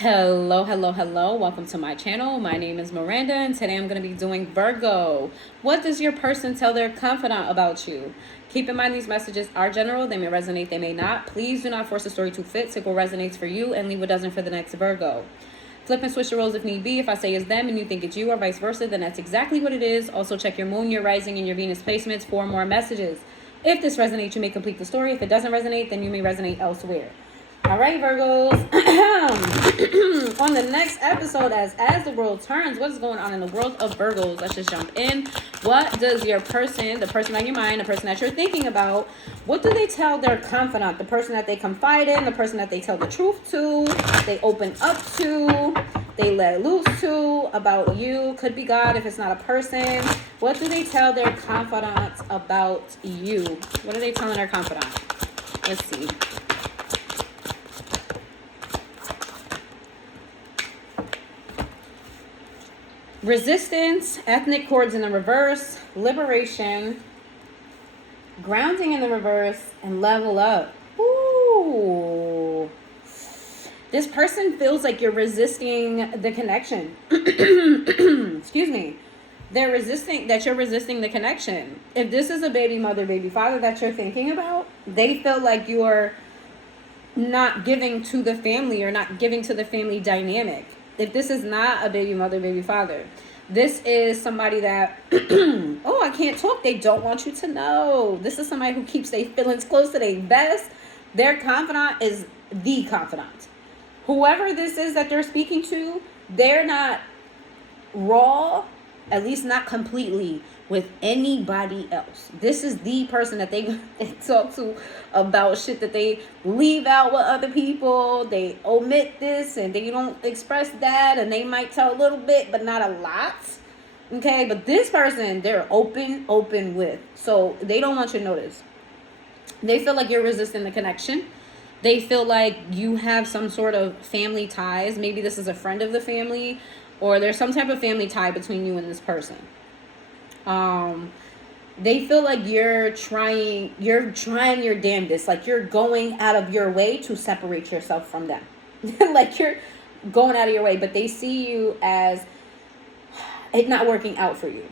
Hello, hello, hello. Welcome to my channel. My name is Miranda, and today I'm going to be doing Virgo. What does your person tell their confidant about you? Keep in mind these messages are general. They may resonate, they may not. Please do not force a story to fit. Take what resonates for you and leave what doesn't for the next Virgo. Flip and switch the roles if need be. If I say it's them and you think it's you or vice versa, then that's exactly what it is. Also check your moon, your rising, and your Venus placements for more messages. If this resonates, you may complete the story. If it doesn't resonate, then you may resonate elsewhere. All right, Virgos. On the next episode, as the world turns, what is going on in the world of Virgos? Let's just jump in. What does your person, the person on your mind, the person that you're thinking about, what do they tell their confidant, the person that they confide in, the person that they tell the truth to, they open up to, they let loose to about you? Could be God if it's not a person. What do they tell their confidant about you? What are they telling their confidant? Let's see. Resistance, ethnic cords in the reverse, liberation, grounding in the reverse, and level up. Ooh. This person feels like you're resisting the connection. Excuse me. You're resisting the connection. If this is a baby mother, baby father that you're thinking about, they feel like you're not giving to the family or not giving to the family dynamic. If this is not a baby mother, baby father, this is somebody that, oh, I can't talk. They don't want you to know. This is somebody who keeps their feelings close to their vest. Their confidant is the confidant. Whoever this is that they're speaking to, they're not raw, at least not completely, with anybody else. This is the person that they talk to about shit that they leave out with other people. They omit this and they don't express that, and they might tell a little bit but not a lot. Okay, but this person, they're open with. So they don't want you to notice. They feel like you're resisting the connection. They feel like you have some sort of family ties. Maybe this is a friend of the family, or there's some type of family tie between you and this person. They feel like you're trying your damnedest, like you're going out of your way to separate yourself from them. Like you're going out of your way, but they see you as it not working out for you.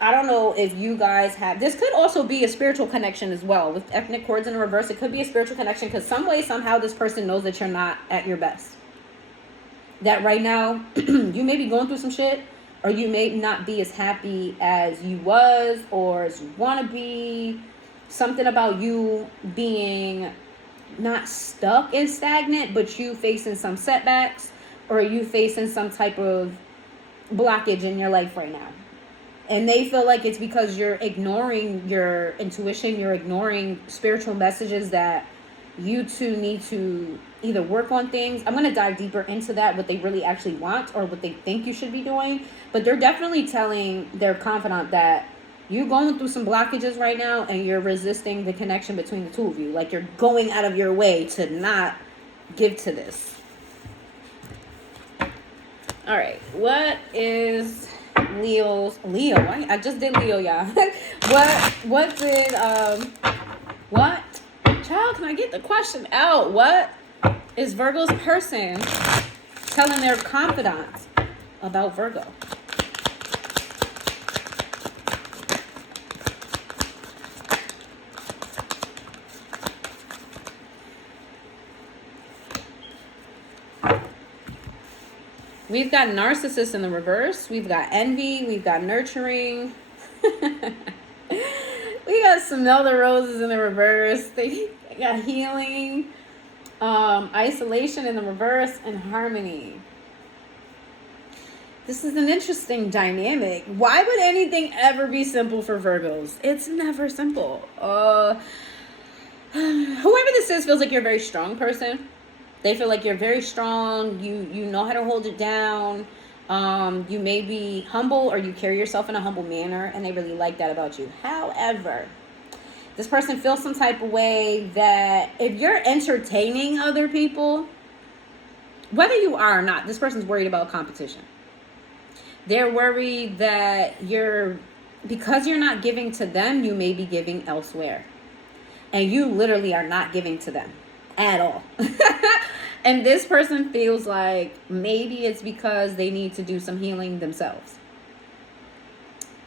I don't know if you guys have, this could also be a spiritual connection as well. With ethnic cords in the reverse, it could be a spiritual connection because some way, somehow this person knows that you're not at your best. That right now, you may be going through some shit, or you may not be as happy as you was or as you want to be. Something about you being not stuck and stagnant, but you facing some setbacks, or you facing some type of blockage in your life right now. And they feel like it's because you're ignoring your intuition, you're ignoring spiritual messages that you two need to either work on things. I'm going to dive deeper into that, what they really actually want or what they think you should be doing. But they're definitely telling their confidant that you're going through some blockages right now and you're resisting the connection between the two of you. Like you're going out of your way to not give to this. All right. What is Leo? I just did Leo, y'all. What did, what? Child, can I get the question out? What is Virgo's person telling their confidant about Virgo? We've got narcissist in the reverse. We've got envy. We've got nurturing. We got smell the roses in the reverse. They got healing, isolation in the reverse, and harmony. This is an interesting dynamic. Why would anything ever be simple for Virgos? It's never simple. Whoever this is feels like you're a very strong person. They feel like you're very strong. You know how to hold it down. You may be humble, or you carry yourself in a humble manner, and they really like that about you. However, this person feels some type of way that if you're entertaining other people, whether you are or not, this person's worried about competition. They're worried that because you're not giving to them, you may be giving elsewhere. And you literally are not giving to them at all. And this person feels like maybe it's because they need to do some healing themselves.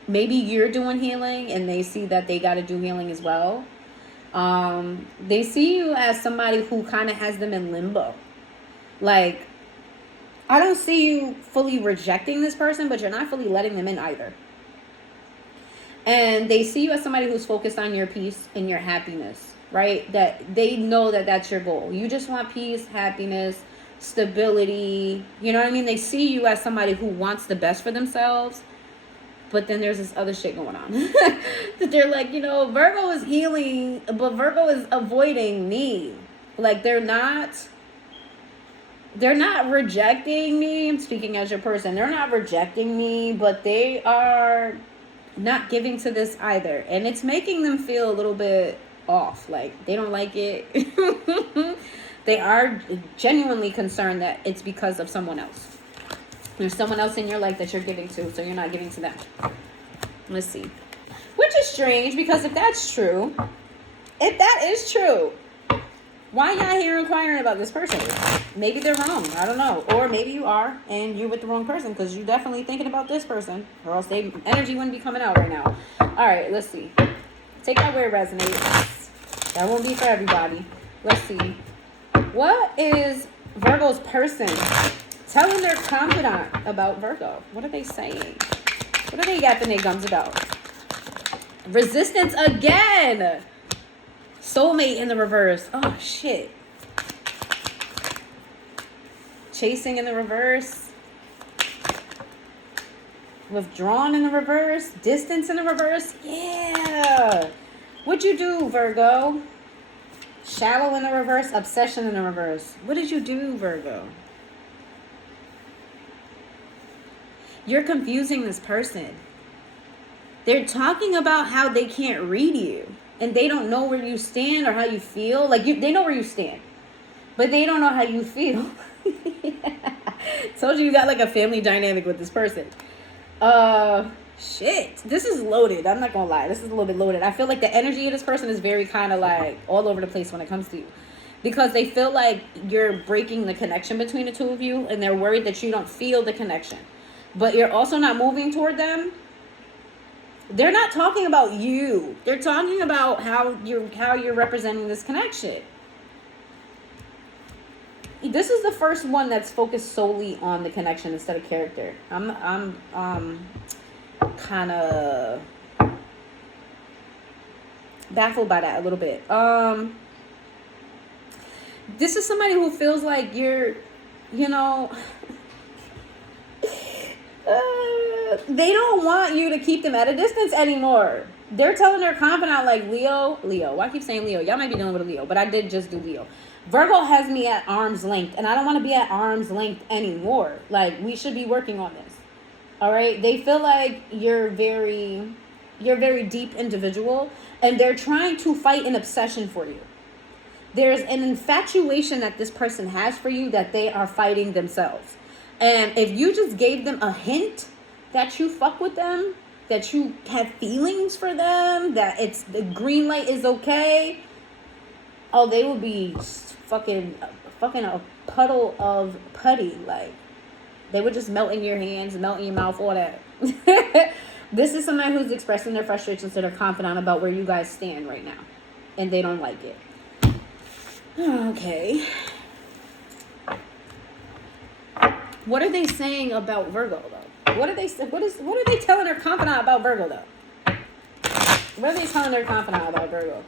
Maybe you're doing healing and they see that they got to do healing as well. They see you as somebody who kind of has them in limbo. Like, I don't see you fully rejecting this person, but you're not fully letting them in either. And they see you as somebody who's focused on your peace and your happiness, right? That they know that that's your goal. You just want peace, happiness, stability. You know what I mean? They see you as somebody who wants the best for themselves. But then there's this other shit going on. That they're like, Virgo is healing, but Virgo is avoiding me. Like, they're not rejecting me. I'm speaking as your person. They're not rejecting me, but they are not giving to this either. And it's making them feel a little bit off. Like, they don't like it. They are genuinely concerned that it's because of someone else. There's someone else in your life that you're giving to, so you're not giving to them. Let's see. Which is strange, because if that is true, why y'all here inquiring about this person? Maybe they're wrong. I don't know. Or maybe you are, and you're with the wrong person, because you're definitely thinking about this person, or else their energy wouldn't be coming out right now. All right, let's see. Take that where it resonates. That won't be for everybody. Let's see. What is Virgo's person telling their confidant about Virgo? What are they saying? What are they yapping their gums about? Resistance again. Soulmate in the reverse. Oh, shit. Chasing in the reverse. Withdrawn in the reverse. Distance in the reverse. Yeah. What'd you do, Virgo? Shallow in the reverse. Obsession in the reverse. What did you do, Virgo? You're confusing this person. They're talking about how they can't read you. And they don't know where you stand or how you feel. Like, they know where you stand. But they don't know how you feel. Told you got like a family dynamic with this person. Shit. This is loaded. I'm not gonna lie. This is a little bit loaded. I feel like the energy of this person is very kind of like all over the place when it comes to you. Because they feel like you're breaking the connection between the two of you. And they're worried that you don't feel the connection. But you're also not moving toward them. They're not talking about you. They're talking about how you're representing this connection. This is the first one that's focused solely on the connection instead of character. I'm kind of baffled by that a little bit. This is somebody who feels like you're, they don't want you to keep them at a distance anymore. They're telling their confidant, like, Leo. Why I keep saying Leo? Y'all might be dealing with a Leo, but I did just do Leo. Virgo has me at arm's length, and I don't want to be at arm's length anymore. Like, we should be working on this. All right? They feel like you're very deep individual, and they're trying to fight an obsession for you. There's an infatuation that this person has for you that they are fighting themselves. And if you just gave them a hint that you fuck with them, that you have feelings for them, that it's the green light is okay, oh, they would be fucking a puddle of putty. Like, they would just melt in your hands, melt in your mouth, all that. This is somebody who's expressing their frustrations to their confidant about where you guys stand right now. And they don't like it. Okay. What are they saying about Virgo, though? What are they telling their confidant about Virgo, though? What are they telling their confidant about Virgo?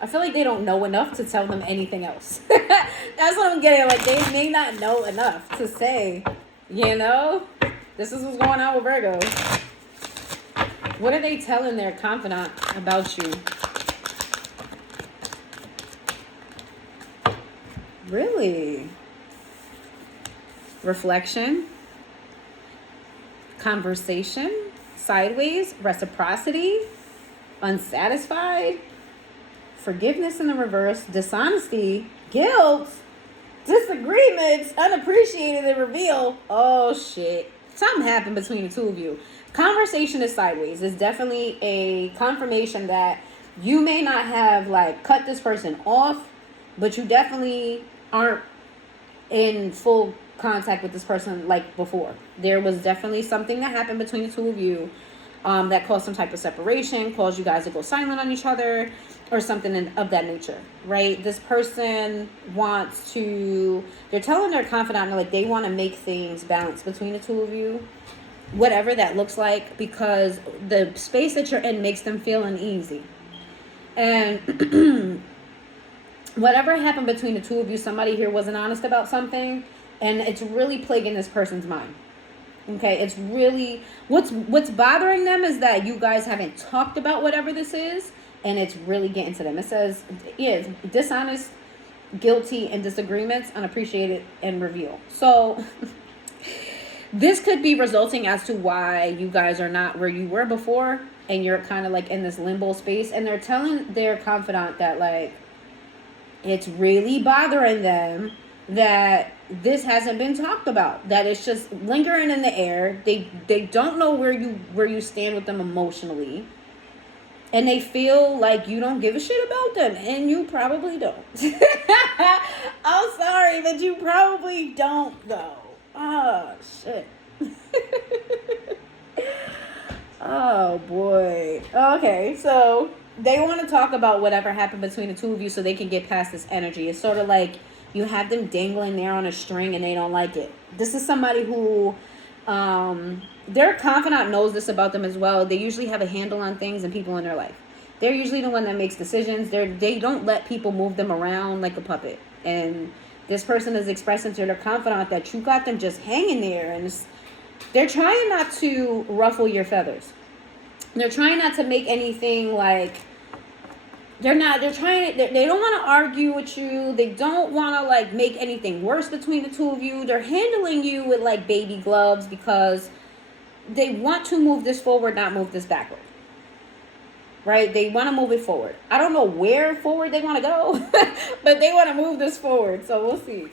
I feel like they don't know enough to tell them anything else. That's what I'm getting. Like, they may not know enough to say, this is what's going on with Virgo. What are they telling their confidant about you? Really? Reflection, conversation, sideways, reciprocity, unsatisfied, forgiveness in the reverse, dishonesty, guilt, disagreements, unappreciated and reveal. Oh shit. Something happened between the two of you. Conversation is sideways. It's definitely a confirmation that you may not have like cut this person off, but you definitely aren't in full contact with this person like before. There was definitely something that happened between the two of you that caused some type of separation, caused you guys to go silent on each other, or something of that nature, right? This person wants to, they're telling their confidant, like, they want to make things balance between the two of you, whatever that looks like, because the space that you're in makes them feel uneasy. And whatever happened between the two of you, somebody here wasn't honest about something, and it's really plaguing this person's mind. Okay, it's really, what's bothering them is that you guys haven't talked about whatever this is, and it's really getting to them. It says, yeah, dishonest, guilty, and disagreements, unappreciated, and reveal. So this could be resulting as to why you guys are not where you were before, and you're kind of like in this limbo space, and they're telling their confidant that, like, it's really bothering them that this hasn't been talked about, that it's just lingering in the air. They don't know where you stand with them emotionally, and they feel like you don't give a shit about them, and you probably don't. I'm sorry, but you probably don't though. Oh shit. Oh boy. Okay, so they want to talk about whatever happened between the two of you so they can get past this energy. It's sort of like you have them dangling there on a string and they don't like it. This is somebody who, their confidant knows this about them as well. They usually have a handle on things and people in their life. They're usually the one that makes decisions. They don't let people move them around like a puppet. And this person is expressing to their confidant that you got them just hanging there, and they're trying not to ruffle your feathers. They're trying not to make anything like, they don't want to argue with you. They don't want to like make anything worse between the two of you. They're handling you with like baby gloves because they want to move this forward, not move this backward. Right? They want to move it forward. I don't know where forward they want to go, but they want to move this forward. So we'll see.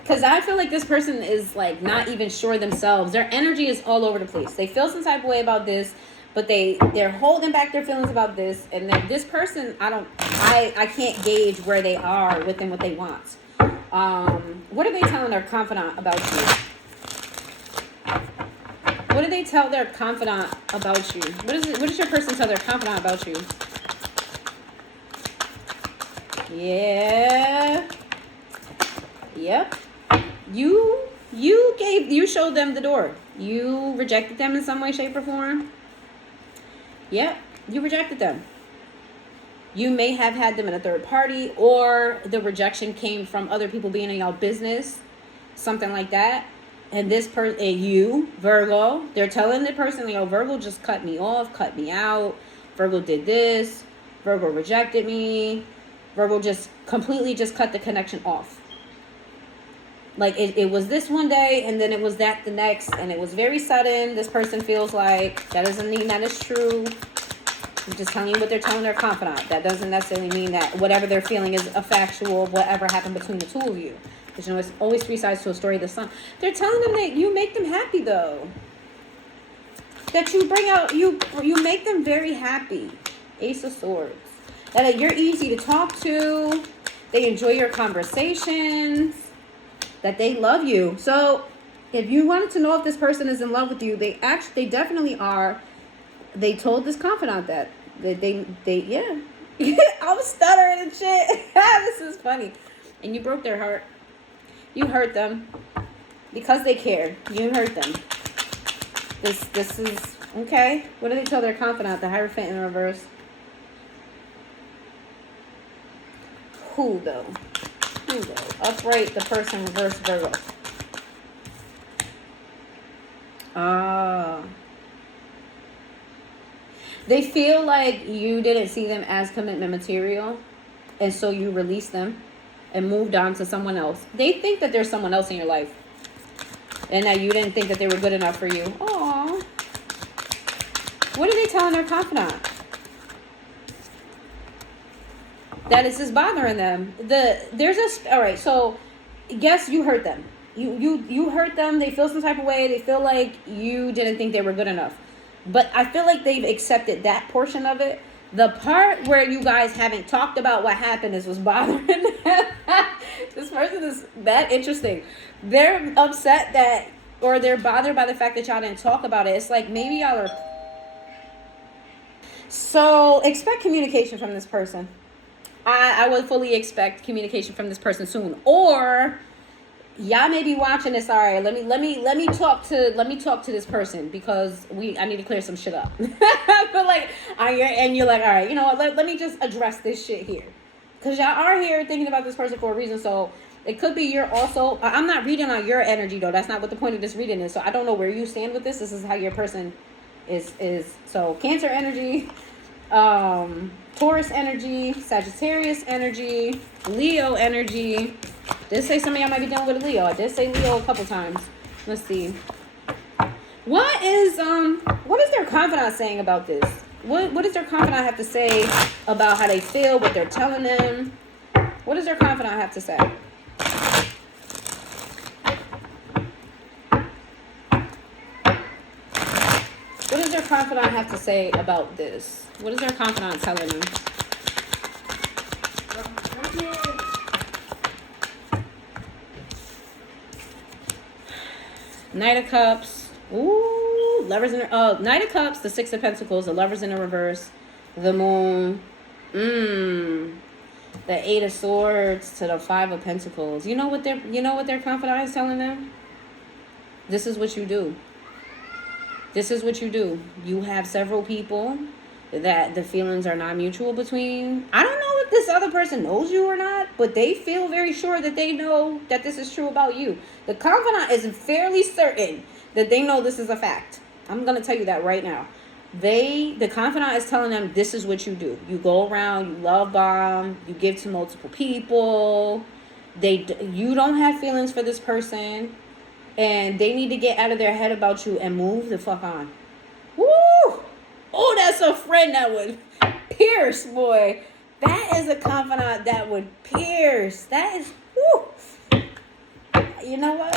Because I feel like this person is like not even sure themselves. Their energy is all over the place. They feel some type of way about this, but they're holding back their feelings about this. And then this person, I can't gauge where they are within what they want. What are they telling their confidant about you? What do they tell their confidant about you? What does your person tell their confidant about you? Yeah. Yep. You showed them the door. You rejected them in some way, shape, or form. Yep. You rejected them. You may have had them in a third party, or the rejection came from other people being in your business. Something like that. And this person, you, Virgo, they're telling the person, Virgo just cut me off, cut me out. Virgo did this. Virgo rejected me. Virgo just completely just cut the connection off. Like it was this one day and then it was that the next, and it was very sudden. This person feels like that doesn't mean that is true. I'm just telling you what they're telling their confidant. That doesn't necessarily mean that whatever they're feeling is a factual whatever happened between the two of you. Because it's always three sides to a story of the sun. They're telling them that you make them happy though. That you bring out, you make them very happy. Ace of Swords. That you're easy to talk to. They enjoy your conversations. That they love you. So if you wanted to know if this person is in love with you, they definitely are. They told this confidant that yeah. I'm stuttering and shit. This is funny. And you broke their heart. You hurt them because they care. You hurt them. This is okay. What do they tell their confidant? The Hierophant in reverse. Who though? Upright, the person, reverse, Virgo. They feel like you didn't see them as commitment material, and so you released them and moved on to someone else. They think that there's someone else in your life, and that you didn't think that they were good enough for you. Aww. What are they telling their confidant? That is just bothering them. All right, so yes, you hurt them. You hurt them. They feel some type of way. They feel like you didn't think they were good enough. But I feel like they've accepted that portion of it. The part where you guys haven't talked about what happened is what's bothering them. This person is that interesting. They're upset that, or they're bothered by the fact that y'all didn't talk about it. It's like maybe y'all are. So expect communication from this person. I would fully expect communication from this person soon. Or y'all may be watching this. All right, let me talk to this person because I need to clear some shit up. But like you're like, all right, you know what? Let me just address this shit here, because y'all are here thinking about this person for a reason. So it could be you're also. I'm not reading on your energy though. That's not what the point of this reading is. So I don't know where you stand with this. This is how your person is. So Cancer energy, Taurus energy, Sagittarius energy, Leo energy. Did say some of y'all might be dealing with a Leo. I did say Leo a couple times. Let's see. What is their confidant saying about this? What does their confidant have to say about how they feel, what they're telling them? What does their confidant have to say? What does their confidant have to say about this? What is their confidant telling them? Knight of Cups. Ooh, Lovers in Knight of Cups, the Six of Pentacles, the Lovers in the reverse, the Moon. The Eight of Swords to the Five of Pentacles. You know what their confidant is telling them? This is what you do. This is what you do. You have several people that the feelings are not mutual between. I don't know if this other person knows you or not, but they feel very sure that they know that this is true about you. The confidant is fairly certain that they know this is a fact. I'm going to tell you that right now. The confidant is telling them this is what you do. You go around, you love bomb, you give to multiple people. You don't have feelings for this person, and they need to get out of their head about you and move the fuck on. Woo! Oh, that's a friend that would pierce, boy. That is a confidant that would pierce. That is, woo. You know what?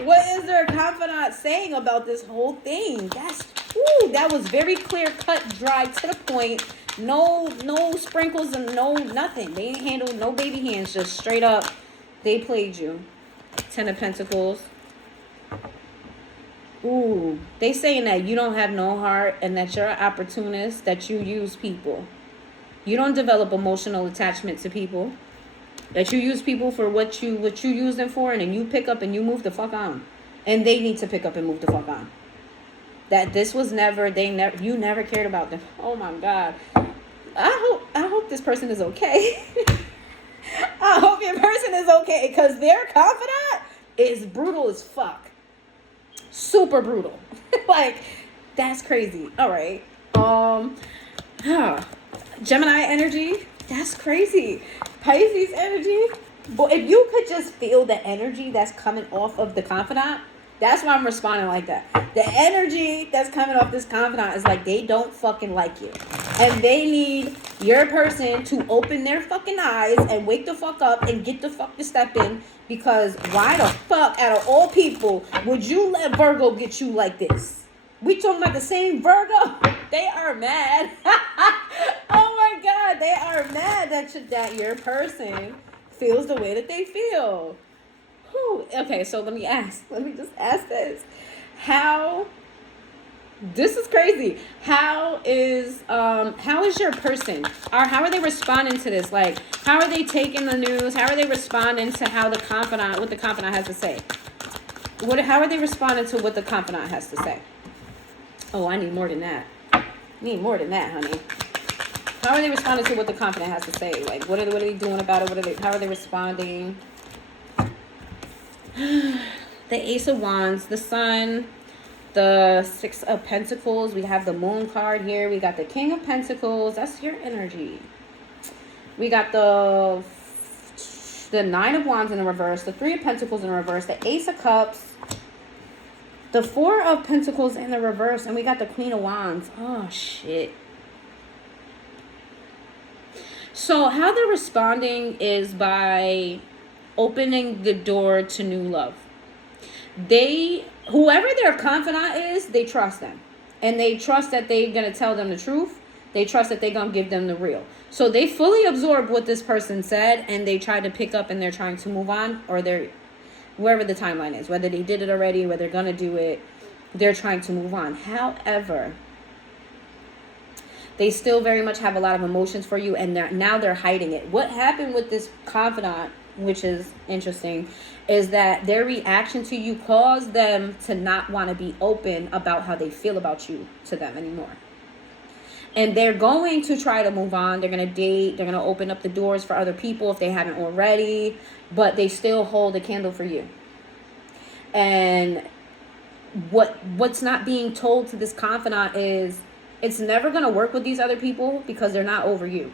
What is their confidant saying about this whole thing? That was very clear, cut, dry, to the point. No sprinkles and no nothing. They ain't handled no baby hands, just straight up. They played you. Ten of Pentacles. Ooh, they saying that you don't have no heart and that you're an opportunist, that you use people. You don't develop emotional attachment to people. That you use people for what you use them for, and then you pick up and you move the fuck on. And they need to pick up and move the fuck on. That this was you never cared about them. Oh my God. I hope this person is okay. I hope your person is okay, because their confidant is brutal as fuck. Super brutal. Like, that's crazy. All right. Gemini energy. That's crazy. Pisces energy. But if you could just feel the energy that's coming off of the confidant, that's why I'm responding like that. The energy that's coming off this confidant is like they don't fucking like you. And they need your person to open their fucking eyes and wake the fuck up and get the fuck to step in. Because why the fuck, out of all people, would you let Virgo get you like this? We talking about the same Virgo? They are mad. Oh my God, they are mad that your person feels the way that they feel. Whew. Okay, so let me just ask this. This is crazy. How is your person, or how are they responding to this? Like, how are they taking the news? How are they responding to what the confidant has to say? How are they responding to what the confidant has to say? Oh, I need more than that. Need more than that, honey. How are they responding to what the confidant has to say? Like, what are they doing about it? How are they responding? The Ace of Wands, the Sun, the Six of Pentacles. We have the Moon card here. We got the King of Pentacles. That's your energy. We got the Nine of Wands in the reverse, the Three of Pentacles in the reverse, the Ace of Cups, the Four of Pentacles in the reverse, and we got the Queen of Wands. Oh, shit. So how they're responding is by opening the door to new love. Whoever their confidant is, they trust them. And they trust that they're going to tell them the truth. They trust that they're going to give them the real. So they fully absorb what this person said, and they try to pick up, and they're trying to move on, or they're wherever the timeline is, whether they did it already, whether they're going to do it, they're trying to move on. However, they still very much have a lot of emotions for you, and now they're hiding it. What happened with this confidant, which is interesting, is that their reaction to you caused them to not want to be open about how they feel about you to them anymore. And they're going to try to move on. They're going to date. They're going to open up the doors for other people if they haven't already. But they still hold a candle for you. And what's not being told to this confidant is it's never going to work with these other people because they're not over you.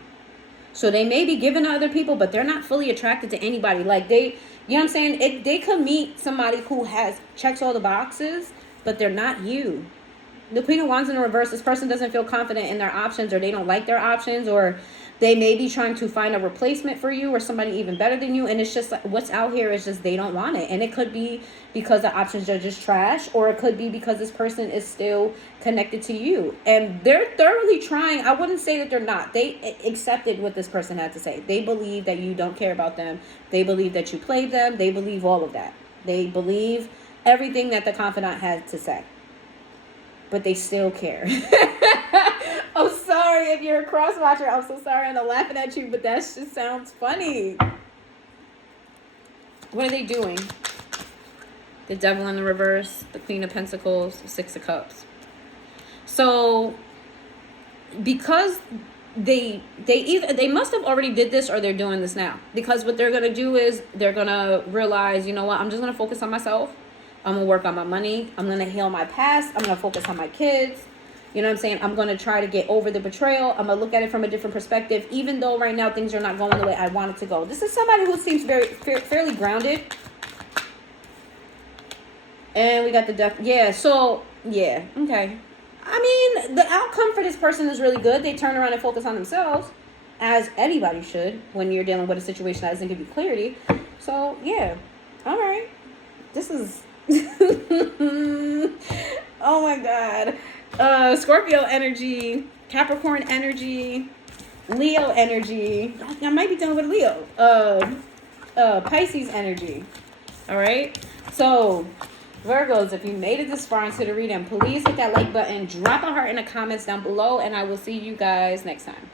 So they may be given to other people, but they're not fully attracted to anybody. Like you know what I'm saying? They could meet somebody who checks all the boxes, but they're not you. The Queen of Wands in the reverse, this person doesn't feel confident in their options, or they don't like their options, or they may be trying to find a replacement for you or somebody even better than you. And it's just like what's out here is just they don't want it. And it could be because the options are just trash, or it could be because this person is still connected to you. And they're thoroughly trying. I wouldn't say that they're not. They accepted what this person had to say. They believe that you don't care about them. They believe that you played them. They believe all of that. They believe everything that the confidant had to say. But they still care. I'm sorry if you're a cross watcher. I'm so sorry. I'm not laughing at you, but that just sounds funny. What are they doing? The Devil in the reverse, the Queen of Pentacles, the Six of Cups. So because they must have already did this, or they're doing this now. Because what they're going to do is they're going to realize, you know what, I'm just going to focus on myself. I'm going to work on my money. I'm going to heal my past. I'm going to focus on my kids. You know what I'm saying? I'm going to try to get over the betrayal. I'm going to look at it from a different perspective, even though right now things are not going the way I want it to go. This is somebody who seems fairly grounded. And we got the death. Yeah, so, yeah, okay. I mean, the outcome for this person is really good. They turn around and focus on themselves, as anybody should when you're dealing with a situation that doesn't give you clarity. So, yeah. All right. This is... oh my god. Scorpio energy, Capricorn energy, Leo energy. I might be dealing with Leo. Pisces energy. All right. So Virgos, if you made it this far into the reading, please hit that like button, drop a heart in the comments down below, and I will see you guys next time.